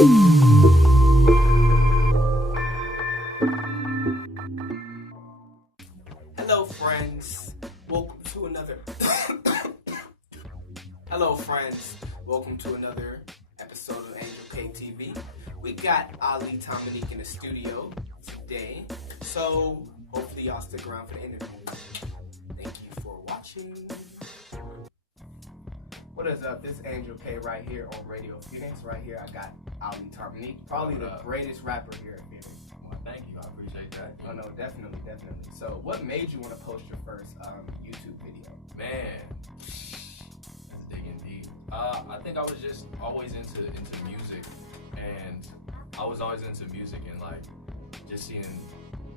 Hello, friends. Welcome to another. Hello, friends. Welcome to another episode of Angel Kaii TV. We got Ali Tomineek in the studio today, so hopefully y'all stick around for the interview. Thank you for watching. What is up? This is Angel Kaii right here on Radio Phoenix. Right here, I got Ali Tomineek, probably the greatest rapper here at Phoenix. Well, thank you. I appreciate that. Oh no, definitely. So, what made you want to post your first YouTube video? Man, that's digging deep. I think I was just always into music, and I was always into music and like just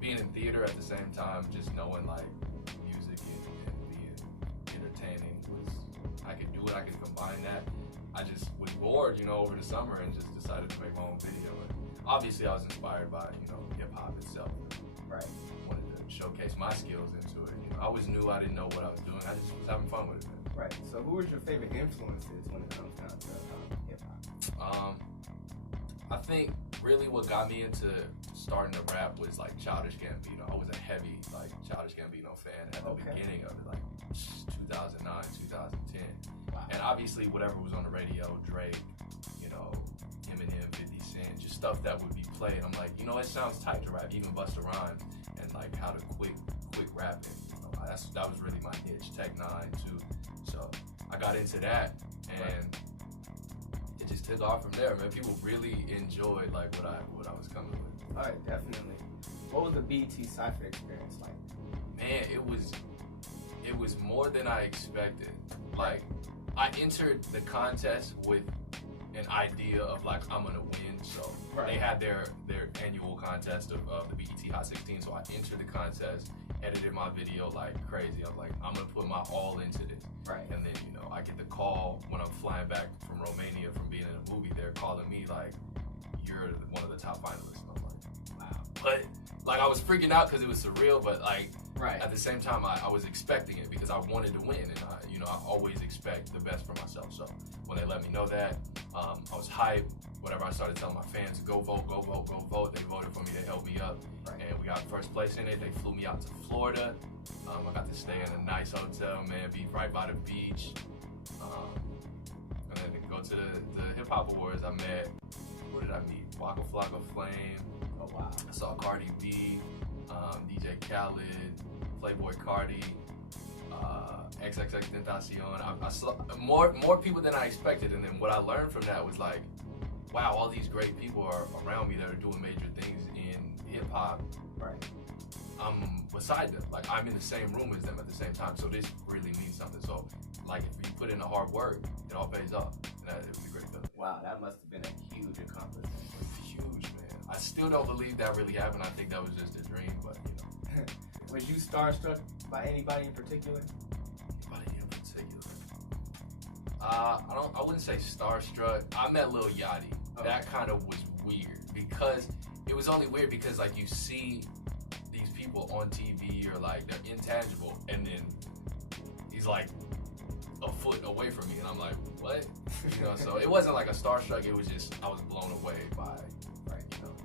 being in theater at the same time, just knowing like music and being entertaining was, I could do it. I could combine that. I just was bored, over the summer and just decided to make my own video. And obviously, I was inspired by hip hop itself. Right. Wanted to showcase my skills into it. I was new. I didn't know what I was doing. I just was having fun with it. Right. So, who was your favorite influences when it comes down to hip hop? I think really what got me into starting to rap was like Childish Gambino. I was a heavy like Childish Gambino fan at the beginning of it, like 2009, 2010. Wow. And obviously whatever was on the radio, Drake, Eminem, 50 Cent, just stuff that would be played. I'm like, it sounds tight to rap, even Busta Rhymes, and like how to quick rapping. That was really my niche. Tech 9 too. So I got into that, and it just took off from there, man. People really enjoyed like what I was coming with. All right, definitely. What was the BET Cypher experience like? Man, it was more than I expected. Like, I entered the contest with an idea of like I'm gonna win. So they had their annual contest of the BET Hot 16. So I entered the contest, edited my video like crazy. I was like, I'm gonna put my all into this. Right. And then I get the call when I'm flying back from Romania from being in a movie. They're calling me like, you're one of the top finalists. And I'm like, wow. But like I was freaking out because it was surreal, but like at the same time I was expecting it because I wanted to win, and I always expect the best for myself. So when they let me know that, I was hyped. Whatever, I started telling my fans, go vote, go vote, go vote. They voted for me, they helped me up, and we got first place in it. They flew me out to Florida. I got to stay in a nice hotel, man, be right by the beach. And then to go to the Hip Hop Awards, I met, who did I meet? Waka Flocka Flame. Oh wow. I saw Cardi B, DJ Khaled, Playboy Cardi, XXXTentacion. I saw more people than I expected, and then what I learned from that was like, wow, all these great people are around me that are doing major things in hip hop. Right. I'm beside them. Like, I'm in the same room as them at the same time. So this really means something. So, like, if you put in the hard work, it all pays off. And it was a great feeling. Wow, that must have been a huge accomplishment. Huge, man. I still don't believe that really happened. I think that was just a dream, but, Was you starstruck by anybody in particular? Anybody in particular? I wouldn't say starstruck. I met Lil Yachty. Okay. That kind of was weird because it was only weird because like you see these people on TV or like they're intangible, and then he's like a foot away from me, and I'm like, what? So it wasn't like a starstruck. It was just I was blown away by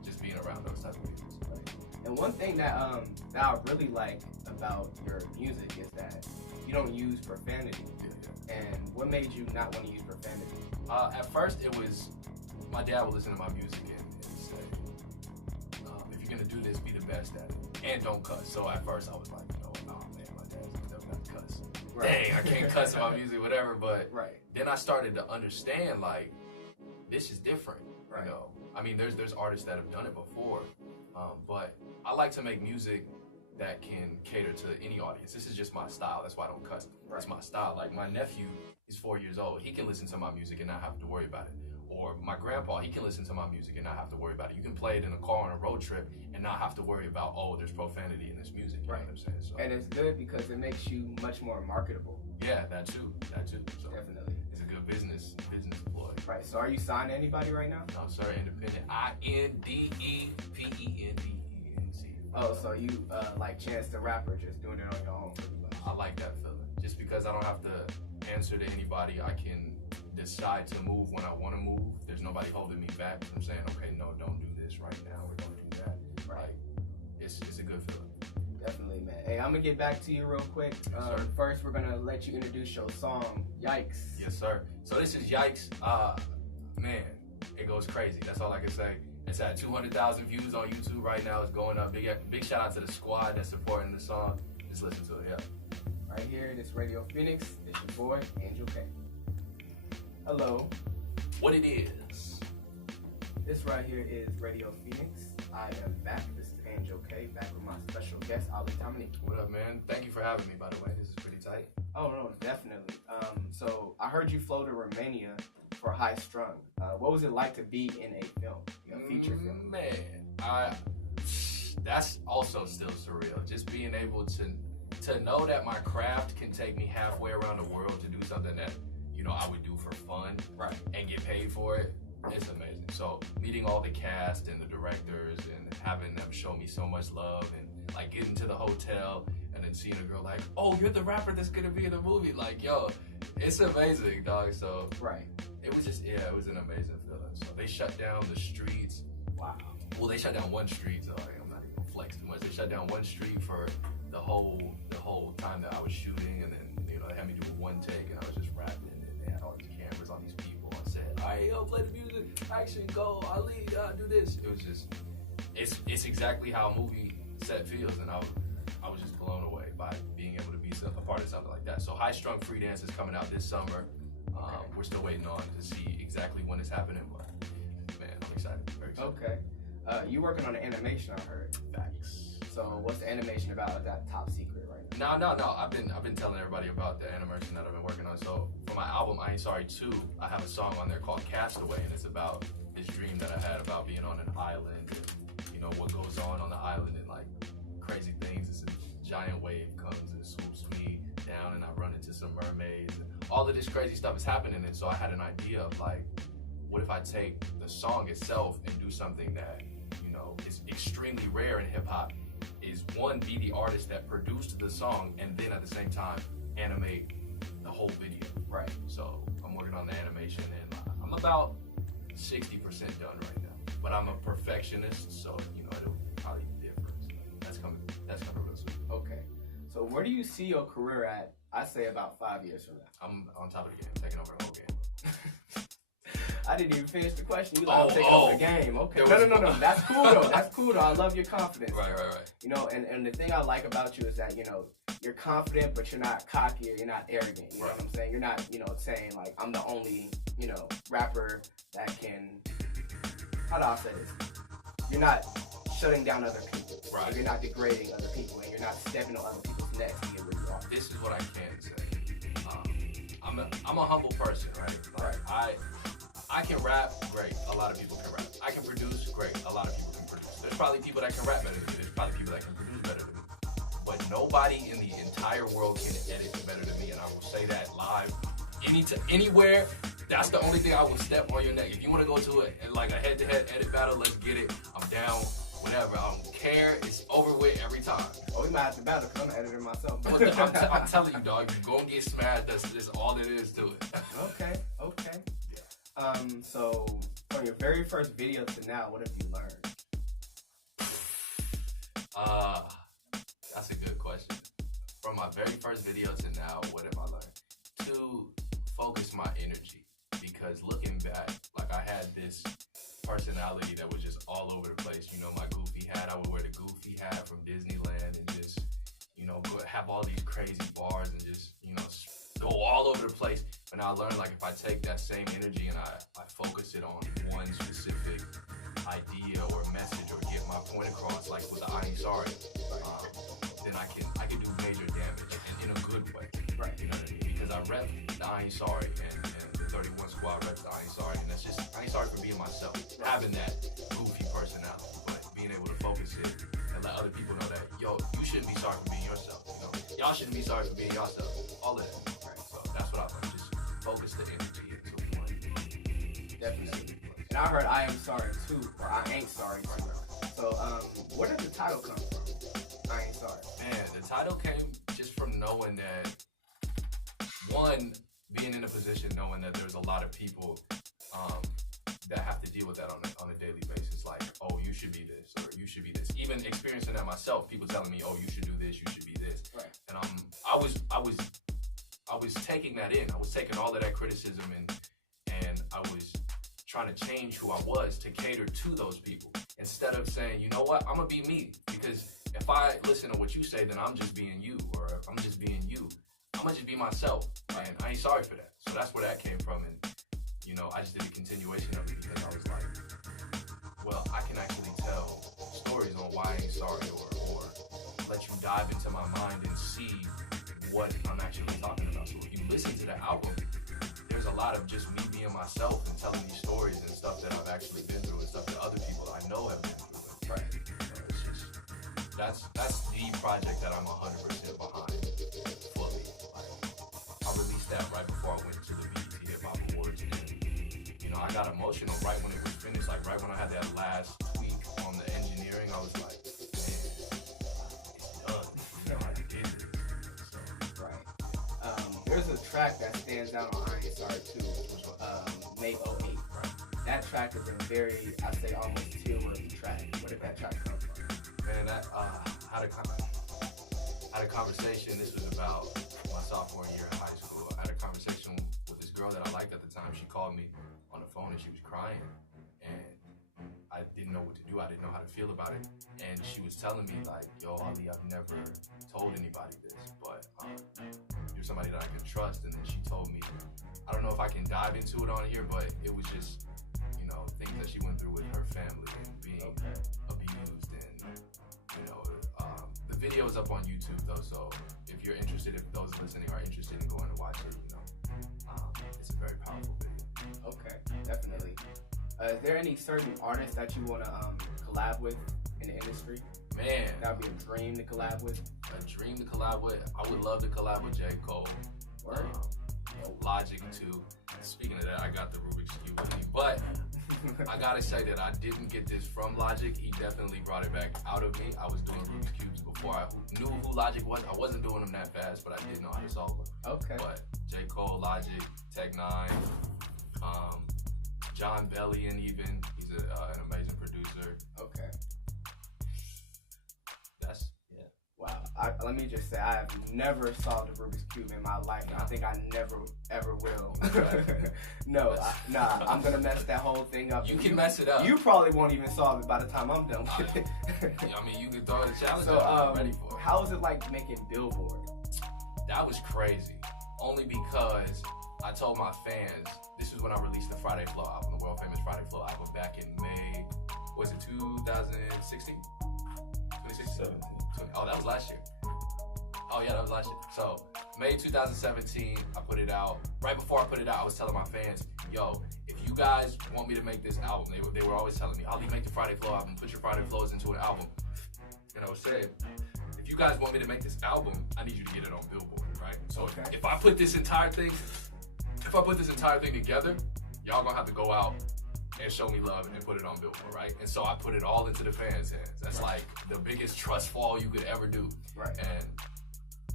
just being around those type of people. Right. And one thing that I really like about your music is that you don't use profanity. And what made you not want to use profanity? At first, it was my dad would listen to my music and say, if you're gonna do this, be the best at it, and don't cuss. So at first, I was like, oh man, my dad's never gonna cuss. Dang, I can't cuss in my music, whatever. But then I started to understand like this is different. I mean, there's artists that have done it before, but I like to make music that can cater to any audience. This is just my style. That's why I don't cuss. It's my style. Like my nephew is 4 years old. He can listen to my music and not have to worry about it. Or my grandpa, he can listen to my music and not have to worry about it. You can play it in a car on a road trip and not have to worry about, oh, there's profanity in this music. You know what I'm saying? So, and it's good because it makes you much more marketable. Yeah, that too. So definitely. It's a good business ploy. Right. So are you signed to anybody right now? No, sir. Independent. INDEPENDENT. Oh, so you like Chance the Rapper, just doing it on your own pretty much. I like that feeling. Just because I don't have to answer to anybody, I can decide to move when I want to move. There's nobody holding me back from saying, okay, no, don't do this right now, or don't do that. Right. It's a good feeling. Definitely, man. Hey, I'm gonna get back to you real quick. First, we're gonna let you introduce your song, Yikes. Yes, sir. So this is Yikes. Man, it goes crazy. That's all I can say. It's at 200,000 views on YouTube right now. It's going up. Big shout out to the squad that's supporting the song. Just listen to it, yeah. Right here, this Radio Phoenix. It's your boy, Angel K. Hello. What it is. This right here is Radio Phoenix. I am back. This is Angel K, back with my special guest, Tomineek. What up, man? Thank you for having me, by the way. This is pretty tight. Oh, no, definitely. So I heard you flew to Romania for High Strung. What was it like to be in a film, a feature film? Man, that's also still surreal. Just being able to know that my craft can take me halfway around the world to do something that, you know, I would do for fun, right, and get paid for it. It's amazing. So meeting all the cast and the directors and having them show me so much love, and like getting to the hotel and then seeing a girl like, oh, you're the rapper that's gonna be in the movie. Like, yo, it's amazing, dog. So right. It was just, it was an amazing feeling. So they shut down the streets. Wow. Well, they shut down one street, so I'm not even gonna flex too much. They shut down one street for the whole time that I was shooting, and then, you know, they had me do one take, and I was just rapping, and they had all these cameras on these people, and said, all right, yo, play the music, action, go, Ali, do this. It was just, it's exactly how a movie set feels, and I was just blown away by being able to be a part of something like that. So High Strung Free Dance is coming out this summer. We're still waiting on to see exactly when it's happening, but man, I'm excited. Very excited. Okay. You working on an animation, I heard. Facts. So what's the animation about? Is that top secret right now? No. I've been telling everybody about the animation that I've been working on. So for my album I Ain't Sorry 2, I have a song on there called Castaway, and it's about this dream that I had about being on an island, and, you know, what goes on the island, and like crazy things. It's a giant wave comes and swoops me down, and I run into some mermaids. All of this crazy stuff is happening, and so I had an idea of like, what if I take the song itself and do something that, you know, is extremely rare in hip hop, is one, be the artist that produced the song, and then at the same time animate the whole video. Right. So I'm working on the animation, and I'm about 60% done right now. But I'm a perfectionist, so, you know, it'll probably be different. That's coming real soon. Okay. So where do you see your career at? I say about 5 years from now. I'm on top of the game, taking over the whole game. I didn't even finish the question. You like, I'm taking over the game. Okay. No. That's cool though. That's cool though. I love your confidence. Right. You know, and the thing I like about you is that, you know, you're confident, but you're not cocky or you're not arrogant. You know what I'm saying? You're not, you know, saying like, I'm the only, you know, rapper that can, how do I say this? You're not shutting down other people. Right. You're not degrading other people, and you're not stepping on other people's necks to get where you are. This is what I can say. I'm a humble person, right? I can rap, great. A lot of people can rap. I can produce, great. A lot of people can produce. There's probably people that can rap better than me. There's probably people that can produce better than me. But nobody in the entire world can edit better than me, and I will say that live, anywhere. That's the only thing I will step on your neck. If you want to go to a head-to-head edit battle, let's get it. I'm down. Whatever, I don't care. It's over with every time. Oh, we might have to battle because I'm an editor myself. I'm telling you, dog, you're going to get smashed. That's all it is to it. Okay. So from your very first video to now, what have you learned? That's a good question. From my very first video to now, what have I learned? To focus my energy. Because looking back, like I had this personality that was just all over the place. You know, my goofy hat, I would wear the goofy hat from Disneyland and just, you know, have all these crazy bars and just, you know, go all over the place. But now I learned, like, if I take that same energy and I focus it on one specific idea or message or get my point across, like with the I Ain't Sorry, then I can do major damage in a good way. Right. You know what I mean? Because I rep the I Ain't Sorry and the 31 Squad reps the I Ain't Sorry, and that's just, I ain't sorry for being myself, having that goofy personality, but being able to focus it and let other people know that, yo, you shouldn't be sorry for being yourself. You know, y'all shouldn't be sorry for being yourself. All of that. Right. So that's what I learned. Just focus the energy into one. Definitely. And I heard I Am Sorry Too, or I Ain't Sorry Too. So, where did the title come from? I Ain't Sorry. Man, the title came just from knowing that, one, being in a position knowing that there's a lot of people that have to deal with that on a daily basis. Like, oh, you should be this, or you should be this. Even experiencing that myself, people telling me, oh, you should do this, you should be this. Right. And I was taking that in. I was taking all of that criticism and I was trying to change who I was to cater to those people. Instead of saying, you know what, I'm gonna be me. Because if I listen to what you say, then I'm just being you, or if I'm just being you, I'm gonna just be myself. And I ain't sorry for that. So that's where that came from. And you know, I just did a continuation of it because I was like, well, I can actually tell stories on why I ain't sorry, or let you dive into my mind and see what I'm actually talking about. So if you listen to the album, there's a lot of just me being myself and telling these stories and stuff that I've actually been through and stuff that other people I know have been through. Right. So it's just, that's the project that I'm 100% behind fully. Like, I released that right before I went to the BET Hip Hop Awards. You know, I got emotional right when it was finished. Like right when I had that last tweak on the engineering, I was like, man, it's done. You know, I did it. So. Right. There's a track that stands out on I Ain't Sorry too. May 08. Right. That track is a very, I'd say, almost tear-worthy track. Where did that track come from? Man, I had a conversation. This was about my sophomore year in high school. I had a conversation with this girl that I liked at the time. She called me on the phone and she was crying, and I didn't know what to do. I didn't know how to feel about it. And she was telling me like, yo, Ali, I've never told anybody this, but you're somebody that I can trust. And then she told me, I don't know if I can dive into it on here, but it was just, you know, things that she went through with her family and being abused. And, you know, the video is up on YouTube though, so if you're interested, if those listening are interested in going to watch it, you know, it's a very powerful video. Okay, definitely. Is there any certain artists that you want to collab with in the industry? Man, that would be a dream to collab with. A dream to collab with? I would love to collab with J. Cole. Word. Logic too. Speaking of that, I got the Rubik's Cube with me, but I gotta say that I didn't get this from Logic. He definitely brought it back out of me. I was doing Rubik's Cubes before I knew who Logic was. I wasn't doing them that fast, but I did know how to solve them. Okay. But J. Cole, Logic, Tech Nine, John Bellion even. He's an amazing producer. Okay. That's, yeah. Wow. Let me just say, I have never solved a Rubik's Cube in my life, and I think I never, ever will. No, I'm going to mess that whole thing up. You can mess it up. You probably won't even solve it by the time I'm done with it. I mean, you can throw the challenge so, I'm ready for it. How was it like making Billboard? That was crazy. Only because I told my fans, this is when I released the Friday Flow album, the world famous Friday Flow album back in May, was it 2016? 2016? Oh, that was last year. Oh yeah, that was last year. So, May 2017, I put it out. Right before I put it out, I was telling my fans, yo, if you guys want me to make this album, they were always telling me, Ali, make the Friday Flow album, put your Friday Flows into an album. And I was saying, if you guys want me to make this album, I need you to get it on Billboard, right? So okay. if I put this entire thing together, y'all gonna have to go out and show me love and put it on Billboard, right? And so I put it all into the fans' hands. That's like the biggest trust fall you could ever do. Right. And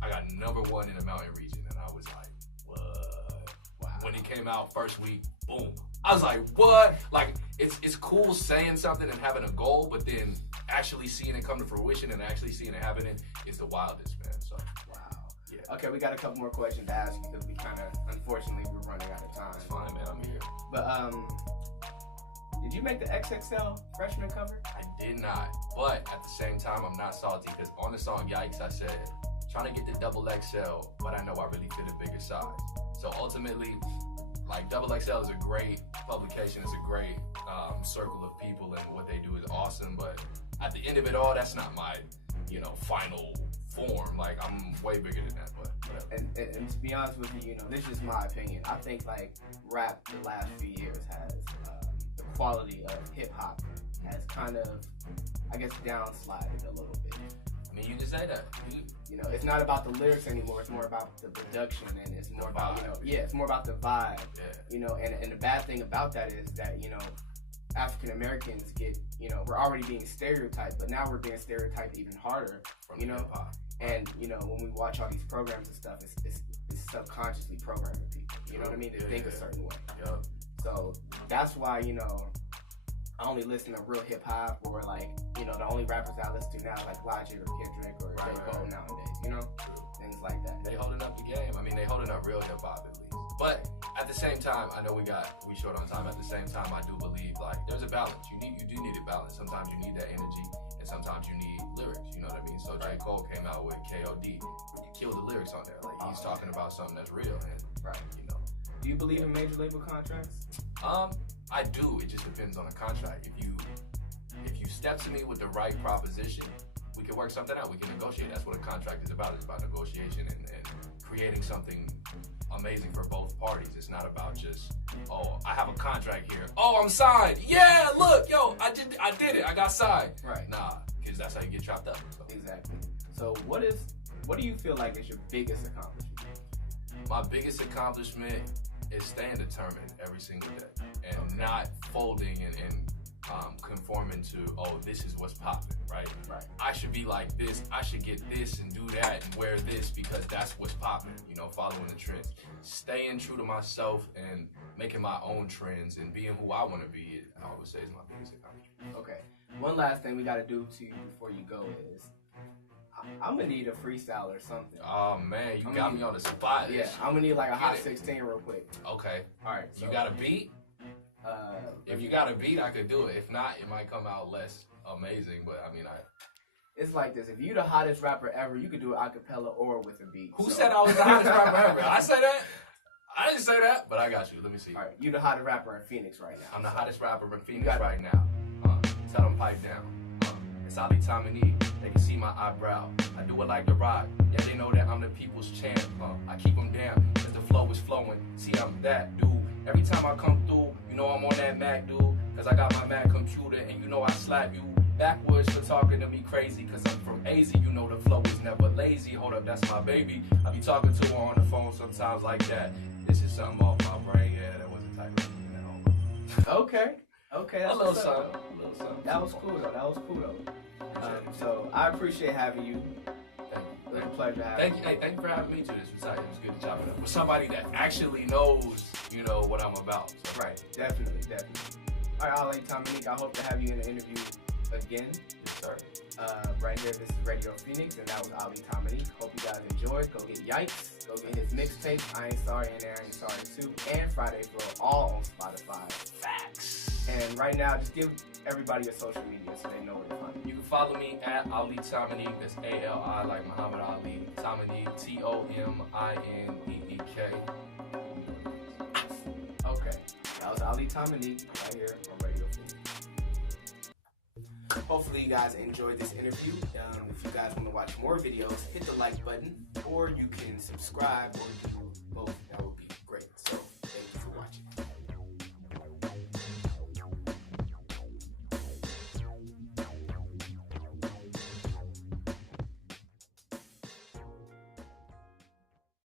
I got #1 in the mountain region, and I was like, what? Wow. When it came out first week, boom. I was like, what? Like, it's cool saying something and having a goal, but then actually seeing it come to fruition and actually seeing it happening is the wildest, man. So, wow. Yeah. Okay, we got a couple more questions to ask you because we kind of, unfortunately, we're running out of time. It's fine, man. I'm here. But, did you make the XXL freshman cover? I did not, but at the same time, I'm not salty because on the song Yikes, I said, trying to get the XXL, but I know I really fit a bigger size. So ultimately, like XXL is a great publication, it's a great circle of people, and what they do is awesome, but at the end of it all, that's not my, final form. Like, I'm way bigger than that, but whatever. And to be honest with you, this is my opinion. I think, like, rap the last few years has, the quality of hip-hop has kind of, I guess, downslided a little bit. I mean, you can say that. It's not about the lyrics anymore. It's more about the production, and it's more about, it's more about the vibe. Yeah. And the bad thing about that is that, African Americans get, we're already being stereotyped, but now we're being stereotyped even harder, From hip-hop. And, when we watch all these programs and stuff, it's subconsciously programming people. You know what I mean? To think a certain way. Yeah. So that's why, you know, I only listen to real hip hop, or like, you know, the only rappers I listen to now like Logic or Kendrick or J. Cole nowadays, you know? Things like that. They holding up the game. I mean, they holding up real hip hop at least. But at the same time, I know we short on time. At the same time, I do believe like there's a balance. You do need a balance. Sometimes you need that energy, and sometimes you need lyrics. You know what I mean? So J. Cole came out with KOD. Kill the lyrics on there. Like he's talking about something that's real, and you know. Do you believe in major label contracts? I do. It just depends on the contract. If you step to me with the right proposition, we can work something out. We can negotiate. That's what a contract is about. It's about negotiation and creating something amazing for both parties. It's not about just, oh, I have a contract here. Oh, I'm signed. Yeah, look, yo, I did it. I got signed. Right. Nah, because that's how you get trapped up. So. Exactly. So what do you feel like is your biggest accomplishment? My biggest accomplishment is staying determined every single day and not folding and conforming to, oh, this is what's popping, right? I should be like this, I should get this and do that and wear this because that's what's popping, you know, following the trends. Staying true to myself and making my own trends and being who I want to be, I would say is my biggest accomplishment. Okay. One last thing we got to do to you before you go is, I'm going to need a freestyle or something. Oh, man, you got me on the spot. Yeah, I'm going to need like a hot 16 real quick. Okay. All right. So, you got a beat? If you got a beat, I could do it. If not, it might come out less amazing, but I mean, it's like this. If you the hottest rapper ever, you could do it a cappella or with a beat. Who said I was the hottest rapper ever? I say that? I didn't say that, but I got you. Let me see. All right, you the hottest rapper in Phoenix right now. I'm the hottest rapper in Phoenix right now. Tell them pipe down. It's Ali Tomineek. They can see my eyebrow. I do it like The Rock. Yeah, they know that I'm the people's champ. I keep them down as the flow is flowing. See, I'm that dude. Every time I come through, you know I'm on that Mac, dude. Cause I got my Mac computer and you know I slap you backwards for talking to me crazy. Cause I'm from AZ, you know the flow is never lazy. Hold up, that's my baby. I be talking to her on the phone sometimes like that. This is something off my brain, yeah, that wasn't type of Okay, that's a little something. That was cool though. So I appreciate having you. It was a pleasure having you. Thank you for having me too. This was tight. It was good to chop it up with somebody that actually knows, you know, what I'm about. So. Right, definitely. All right, Ali Tomineek, I hope to have you in the interview again. Yes, sir. Right here, this is Radio Phoenix, and that was Ali Tomineek. Hope you guys enjoyed. Go get Yikes. Go get his mixtape, I Ain't Sorry and I Ain't Sorry Too, and Friday Flow, all on Spotify. Facts. And right now, just give everybody your social media so they know where to find you. You can follow me at Ali Tomineek. That's A-L-I like Muhammad Ali. Tomineek, Tomineek. Okay, that was Ali Tomineek right here on Radio Phoenix. Hopefully you guys enjoyed this interview. If you guys want to watch more videos, hit the like button, or you can subscribe or do both. That would